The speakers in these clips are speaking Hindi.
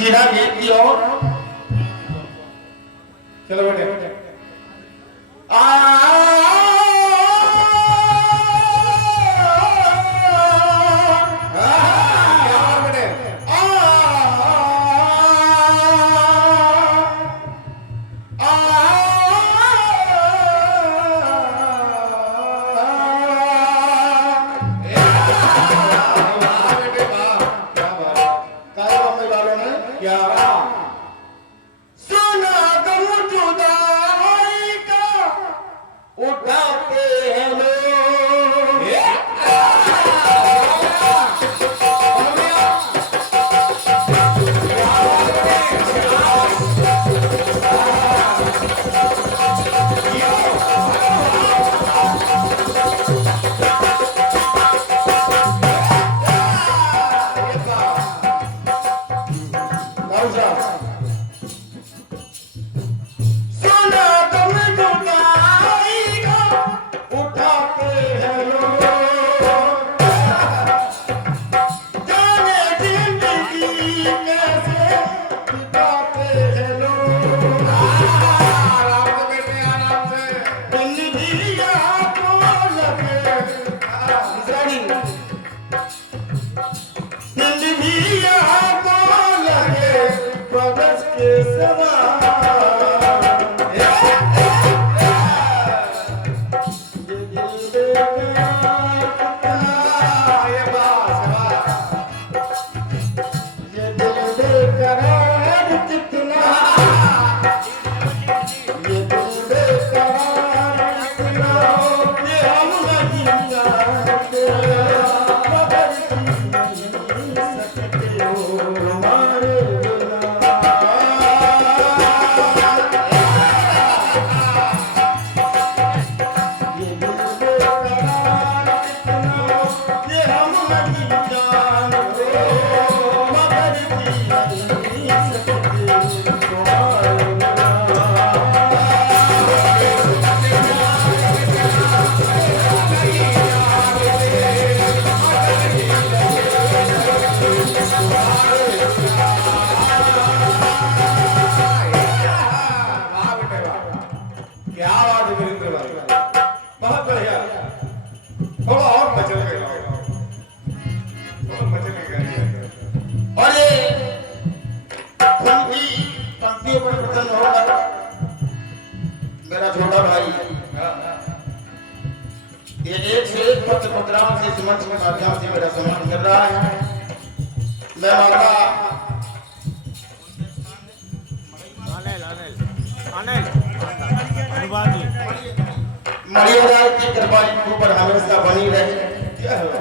सीधा गेट की ओर चलो बेटे। मेरा छोटा भाई ये एक से एक पत्र मुद्राओं से मंच के माध्यम से मेरा सम्मान कर रहा है। मैं माता मणियों की कृपा इनके ऊपर हमेशा बनी रहे,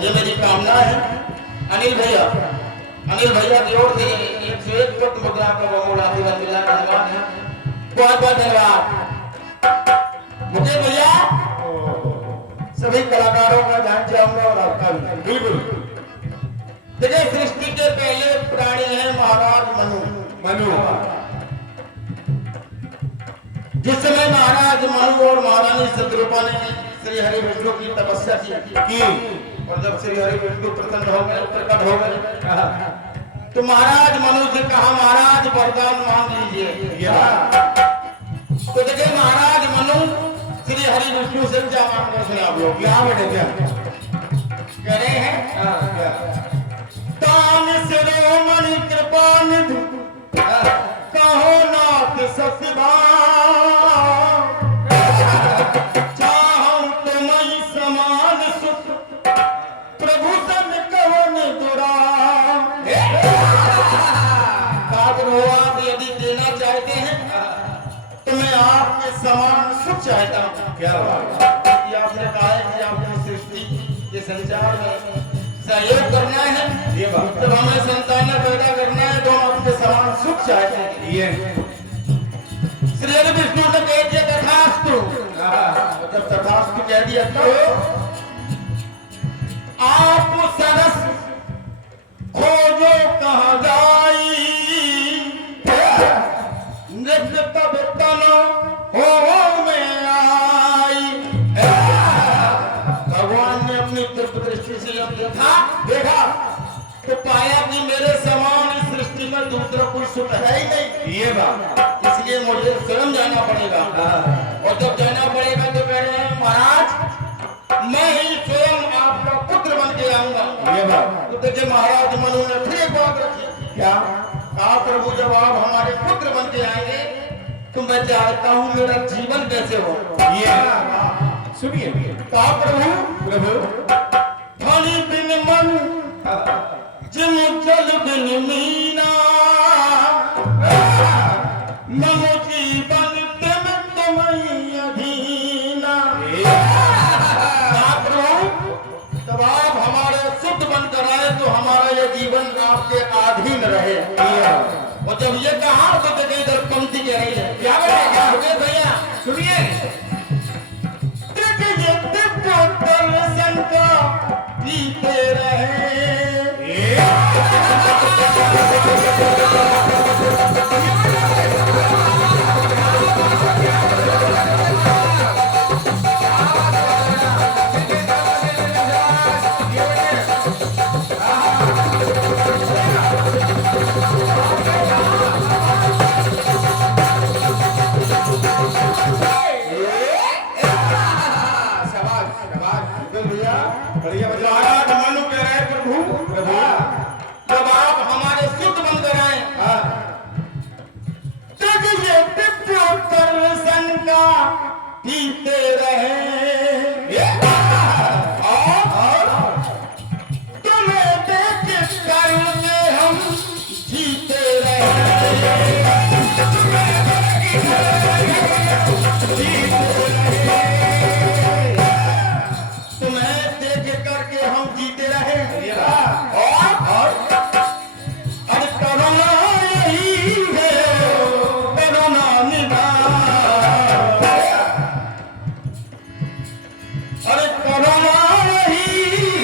ये मेरी कामना है। अनिल भैया की ओर से एक से एक पत्र मुद्रा का बहुमूल्य आशीर्वाद मिला, धन्यवाद है, बहुत बहुत धन्यवाद। मुझे भैया सभी कलाकारों का ध्यान चाहूंगा और आपका भी। बिल्कुल देखिए, सृष्टि के पहले प्राणी है महाराज मनु। जिस समय महाराज मनु और महारानी शत्रुपा ने श्री हरि विष्णु की तपस्या की और जब श्री हरि विष्णु प्रसन्न हो गए, प्रकट हो गए, तो महाराज मनु से कहा महाराज वरदान मांग लीजिए। तो देखिए महाराज मनु श्री हरि विष्णु से क्या मांगना सुना आप लोग यहाँ बैठे क्या कह रहे हैं? दान शिरोमणि कृपा निधि कहो नाथ सत्यवान, चाहूं तुम्हारी समान सुख प्रभु सन कहो निदुरा। आप यदि देना चाहते हैं तो मैं आपके समान सुख चाहता हूँ। क्या बात है, आपने कहा है कि आपने सृष्टि के संचार में सहयोग करना है, ये बात जब हमें संतान पैदा करना है तो हम आपके समान सुख चाहते हैं। ये श्री हरि विष्णु ने कह दिया तथास्तु, जब तथास्तु कह दिया तो आप सरस खोजो कहाँ जाई, नृत्य तब तनो हो में आई। भगवान ने अपनी दृष्टि से जब देखा तो पाया कि मेरे समान इस सृष्टि में दूसरा कोई सुख है ही नहीं। ये बात, इसलिए मुझे स्वयं जाना पड़ेगा। और जब जाना पड़ेगा तो कह रहे हैं महाराज मैं ही स्वयं आपका पुत्र बन के आऊंगा। ये बात तो देखिए महाराज मनु ने फिर एक बात रखी। क्या? कहा प्रभु जब आप हमारे पुत्र बन के आएंगे तो मैं चाहता हूँ मेरा जीवन कैसे हो। ये सुनिए। कहा प्रभु धनी बिन मन जिम जल बिन मीना ममो जीवन तुम तुम्हें अधीना। कहा प्रभु जब आप हमारे शुद्ध बनकर आए तो हमारा ये जीवन आपके अधीन रहे। और जब ये कहा तो जगह इधर पंक्ति कह रही है। क्या बोले भैया सुनिए। ये दिव्य दर्शन का पीते रहे। महाराज मनु कह रहे प्रभु जब आप हमारे शुद्ध बनकर आए तब ये दिव्य दर्शन का पीते रहे। और तुम्हें देख करके हम जीते रहे। तुम्हें देख करके हम जीते रहे। और अरे करुणा यही है करुणा निदान। अरे करुणा यही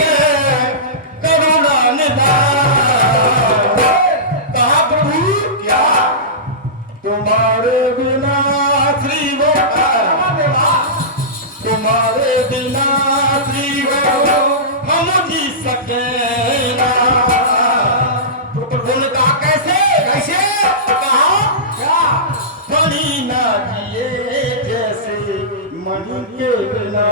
है करुणा निदान। कहा प्रभु क्या तुम्हारे बिना श्री वो तुम्हारे बिना हम जी सके ना। तो प्रभु ने कहा कैसे कैसे? कहा क्या मणि ना जिए जैसे मणि के बिना।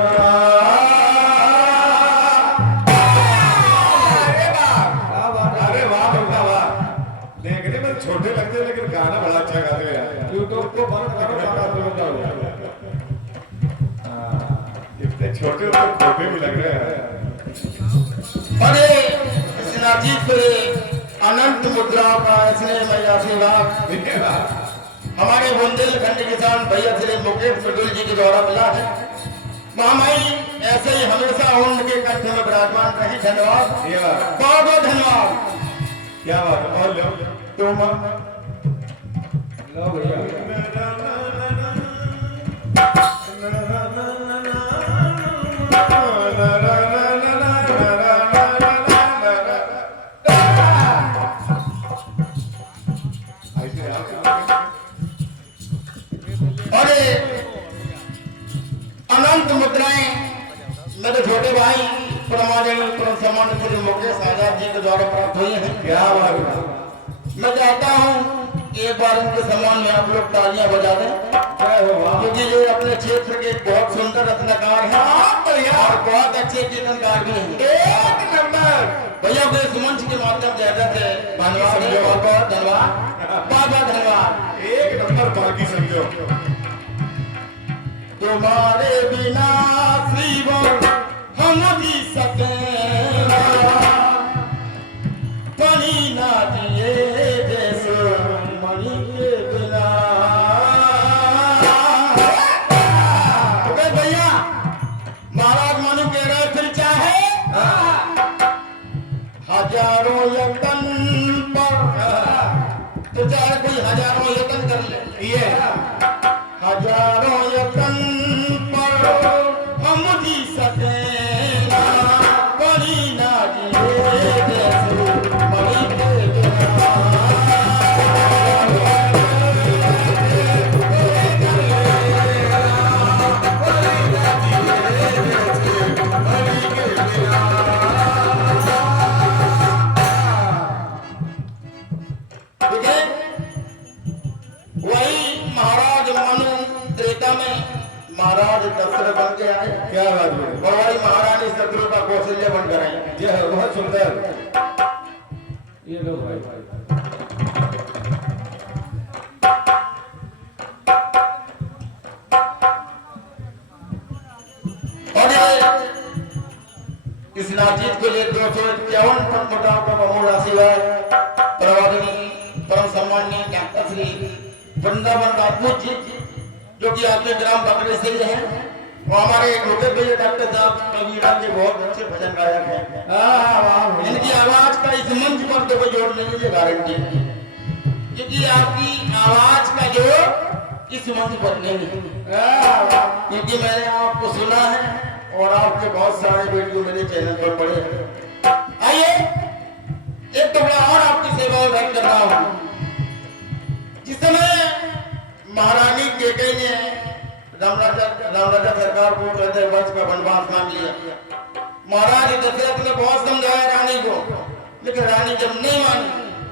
अरे वाह वाह, देखने में छोटे लगते हैं लेकिन गाना बड़ा अच्छा गाते हैं। यूट्यूब को बंद करो। इतने छोटे और छोटे भी लग रहे हैं। अरे जी अनंत मुद्रा का स्नेह आशीर्वाद हमारे बुंदेलखंड किसान भैया श्री मुकेश मडुल जी के द्वारा मिला है। महामाई ऐसे ही हमेशा उनके कंठ में विराजमान रहे। धन्यवाद बहुत बहुत धन्यवाद। क्या बात है। और लो तुम अरे अनंत मुद्राएं मेरे छोटे भाई परम सम्मान श्री मुकेश आजाद जी के द्वारा प्राप्त हुई हैं। क्या बात है। मैं चाहता हूँ एक बार उनके सम्मान में आप लोग तालियां बजा दें क्योंकि ये अपने क्षेत्र के बहुत सुंदर रत्नकार हैं और बहुत अच्छे कीर्तनकार भी हैं। एक नंबर भैया को इस मंच के माध्यम से धन्यवाद बहुत बहुत धन्यवाद बहुत बहुत धन्यवाद। एक नंबर बाकी समझो। तुम्हारे बिना श्रीवर हम जी सके पानी ना दिए जैसे मणि के बिना। भैया महाराज मनु कह रहे फिर चाहे हजारों यतन पर तो चाहे कोई हजारों यतन कर ले। ये हजारों यतन पर हम जी सके पानी ना दिए जैसे मणि के बिना। ठीक है महाराज दशरथ बन के आए। क्या बात है, और हमारी महारानी शत्रुघ्न कौशल्य बनकर आई। यह बहुत सुंदर। ये लो भाई, इस नाचीत के लिए 251 मोटा का अमूल आशीर्वाद प्रवादिनी परम सम्माननीय डॉक्टर श्री वृंदावन राजपूत जी, जो कि आपके ग्राम बकरे से हैं, और हमारे लोकल भैया डॉक्टर साहब कबीरा के बहुत अच्छे भजन गायक हैं। इनकी आवाज का इस मंच पर तो कोई जोड़ नहीं है, गारंटी, क्योंकि आपकी आवाज का जोड़ इस मंच पर नहीं है, क्योंकि मैंने आपको सुना है और आपके बहुत सारे वीडियो मेरे चैनल पर पड़े हैं। आइए एक टुकड़ा और आपकी सेवा में व्यक्त कर रहा हूं। जिस समय महारानी केकई ने रामराजा सरकार को 14 वर्ष का वनवास मांग लिया, महाराज दशरथ ने बहुत समझाया रानी को, लेकिन रानी जब नहीं मानी,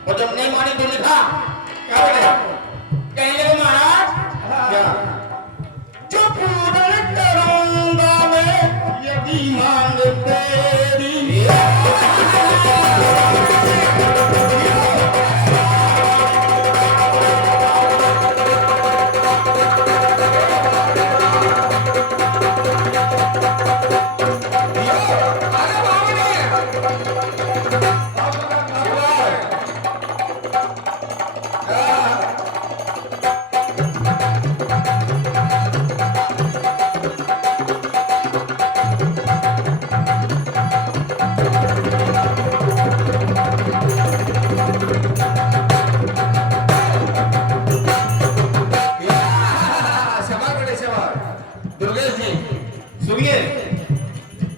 और जब नहीं मानी तो लिखा क्या कहेंगे महाराज, क्या जो पूर्ण करूंगा मैं यदि मांग तेरी।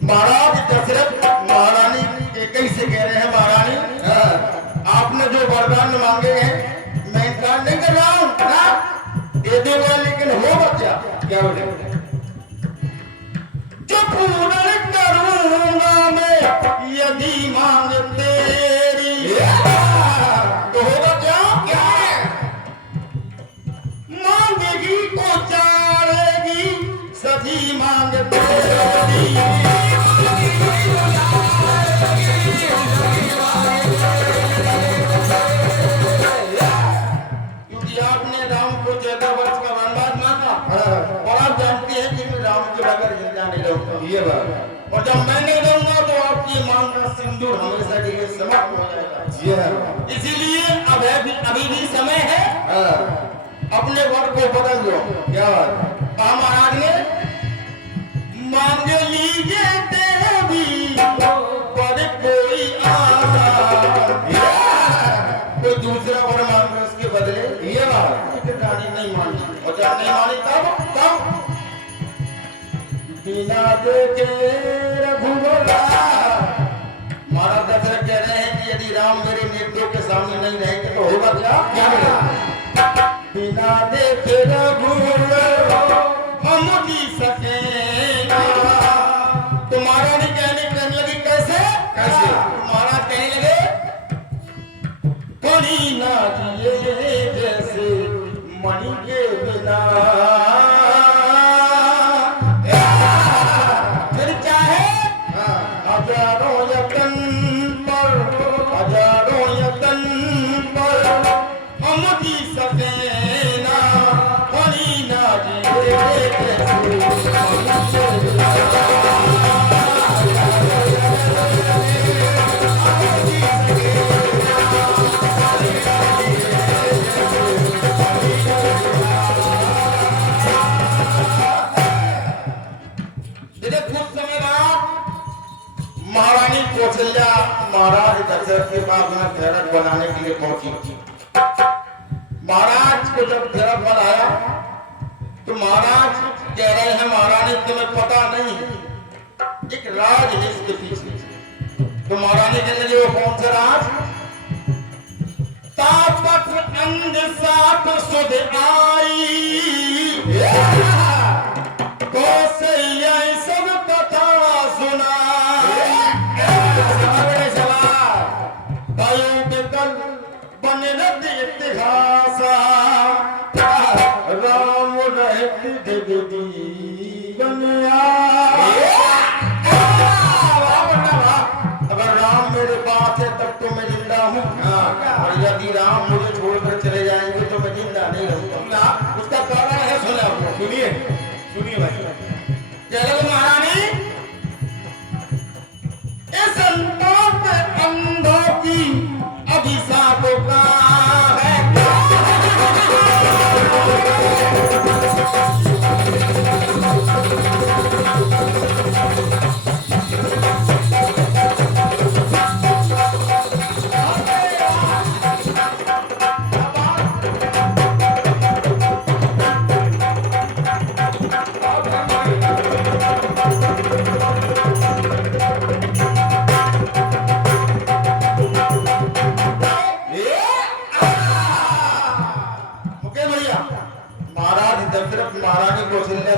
महाराज दशरथ महारानी केकई से कह रहे हैं, महारानी आपने जो वरदान मांगे हैं मैं इनकार नहीं कर रहा हूं ना, दे दूंगा, लेकिन हो बच्चा क्या बोले, जो पूर्ण करूंगा मैं यदि मांग तेरी, तो होगा क्या मांगेगी को चारेगी सभी मांग तेरी। क्योंकि आपने राम को 14 वर्ष का वनवास मांगा, और आप जानते हैं कि मैं राम के बगैर जिंदा नहीं रहूंगा, ये बात, और जब मैं नहीं रहूंगा तो आपकी मांग का सिंदूर हमेशा के लिए समाप्त हो जाएगा। इसीलिए अभी भी समय है, अपने वर को बदल दो। क्या कहा महाराज ने, मांग लीजिए देवी पर कोई कोई दूसरा वर मांग लो उसके बदले, ये बात रानी नहीं मानी, और जब नहीं मानी तब बिना देखे रघुवरा, महाराज दशरथ कह रहे हैं कि यदि राम मेरे नेत्रों के सामने नहीं रहेंगे तो होगा क्या बिना देखे रघुवरा हम जी सकेंगे। तो महारानी कहने लगी कैसे महाराज कहने लगे, कोई ना जिए जैसे मणि के बिना, फिर चाहे हजारों यतन पर हम जी सके ना, कोई ना जिए महारानी कौशल्या महाराज दशरथ के पास में थेरक बनाने के लिए पहुंची। महाराज को जब थेरक बनाया तो महाराज कह रहे हैं, महारानी तुम्हें पता नहीं एक राज है इसके पीछे। तो महारानी कहने लगी, वो कौन सा राज? तापत अंध साप सुध आई, कौशल्या सब कथा सुना, बन इतिहास राम रहती जगदीश। हूँ हाँ। और यदि राम मुझे छोड़कर चले जाएंगे तो मैं जिंदा नहीं रहूंगा। उसका कारण है, सुने आपको। सुनिए सुनिए भाई। जगत महारानी, इस संताप अंधों की अभिशाप का है मुके भैया, महाराज दशरथ महारानी कौशल्या